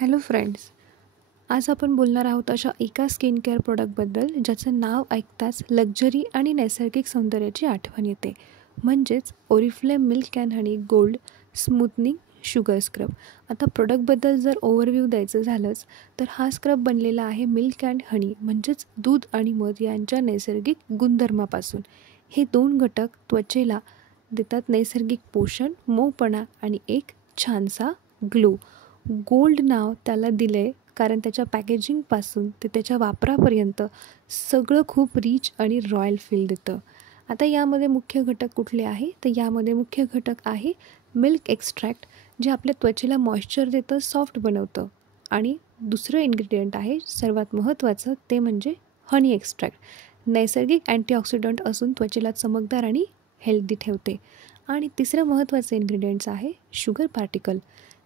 Hello friends, आज आपण बोलणार आहोत अशा एका स्किन केअर प्रोडक्टबद्दल ज्याचं नाव ऐकताच लक्झरी आणि नैसर्गिक सौंदर्याची आठवण येते, म्हणजेच Oriflame milk and honey gold smoothening sugar scrub. आता प्रोडक्टबद्दल जर ओव्हरव्ह्यू द्यायचं झालंच तर हा स्क्रब बनलेला आहे मिल्क अँड हनी म्हणजेच दूध आणि मध यांच्या नैसर्गिक गुणधर्मापासून. हे दोन घटक त्वचेला देतात नैसर्गिक पोषण, मऊपणा आणि एक छानसा ग्लो. गोल्ड नाव त्याला दिलं आहे कारण त्याच्या पॅकेजिंगपासून ते त्याच्या वापरापर्यंत सगळं खूप रिच आणि रॉयल फील देतं. आता यामध्ये मुख्य घटक कुठले आहे तर यामध्ये मुख्य घटक आहे मिल्क एक्स्ट्रॅक्ट, जे आपल्या त्वचेला मॉइश्चर देतं, सॉफ्ट बनवतं. आणि दुसरं इन्ग्रेडियंट आहे सर्वात महत्त्वाचं, ते म्हणजे हनी एक्स्ट्रॅक्ट. नैसर्गिक अँटीऑक्सिडंट असून त्वचेला चमकदार आणि हेल्दी ठेवते. आणि तिसरं महत्त्वाचं इन्ग्रेडियंट्स आहे शुगर पार्टिकल.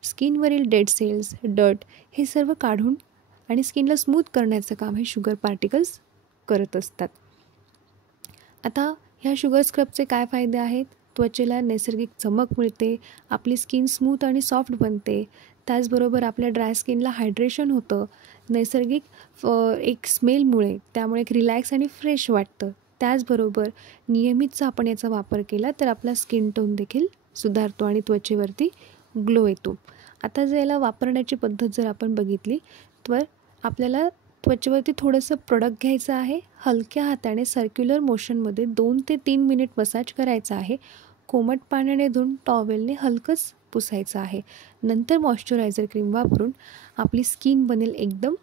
स्किनवरील डेड सेल्स, डर्ट हे सर्व काढून आणि स्किनला स्मूथ करण्याचं काम हे शुगर पार्टिकल्स करत असतात. आता ह्या शुगर स्क्रबचे काय फायदे आहेत? त्वचेला नैसर्गिक चमक मिळते, आपली स्किन स्मूथ आणि सॉफ्ट बनते, त्याचबरोबर आपल्या ड्राय स्किनला हायड्रेशन होतं, नैसर्गिक एक स्मेलमुळे त्यामुळे एक रिलॅक्स आणि फ्रेश वाटतं. त्याचबरोबर नियमितचा आपण याचा वापर केला तर आपला स्किन टोन देखील सुधारतो आणि त्वचेवरती ग्लो येतो. आता जर याला वापरण्याची पद्धत जर आपण बघितली तर आपल्याला त्वचेवरती थोडंसं प्रोडक्ट घ्यायचं आहे, हलक्या हाताने सर्क्युलर मोशनमध्ये 2 ते 3 मिनिट मसाज करायचा आहे, कोमट पाण्याने धुवून टॉवेलने हलकंच पुसायचं आहे. नंतर मॉइश्चरायझर क्रीम वापरून आपली स्किन बनेल एकदम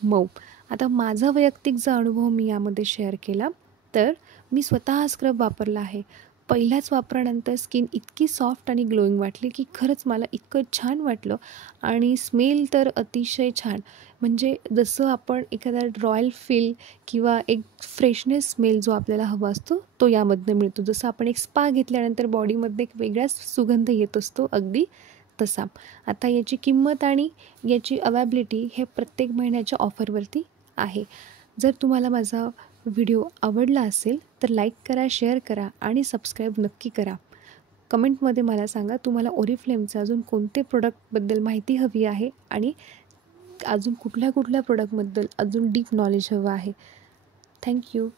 मऊ. आता माझा वैयक्तिक जो अनुभव मी यामध्ये शेअर केला तर मी स्वतः हा स्क्रब वापरला आहे. पहिल्याच वापरानंतर स्किन इतकी सॉफ्ट आणि ग्लोईंग वाटली की खरंच मला इतकं छान वाटलं. आणि स्मेल तर अतिशय छान, म्हणजे जसं आपण एखादा रॉयल फील किंवा एक फ्रेशनेस स्मेल जो आपल्याला हवा असतो तो यामधनं मिळतो. जसं आपण एक स्पा घेतल्यानंतर बॉडीमध्ये एक वेगळाच सुगंध येत असतो, अगदी तसा. आता याची किंमत आणि याची अवेबिलिटी हे प्रत्येक महिन्याच्या ऑफरवरती आहे. जर तुम्हाला माझा व्हिडिओ आवडला असेल तर लाईक करा, शेअर करा आणि सबस्क्राईब नक्की करा. कमेंटमध्ये मला सांगा तुम्हाला ओरिफ्लेमचं अजून कोणते प्रोडक्टबद्दल माहिती हवी आहे आणि अजून कुठल्या प्रोडक्टबद्दल अजून डीप नॉलेज हवं आहे. थँक्यू.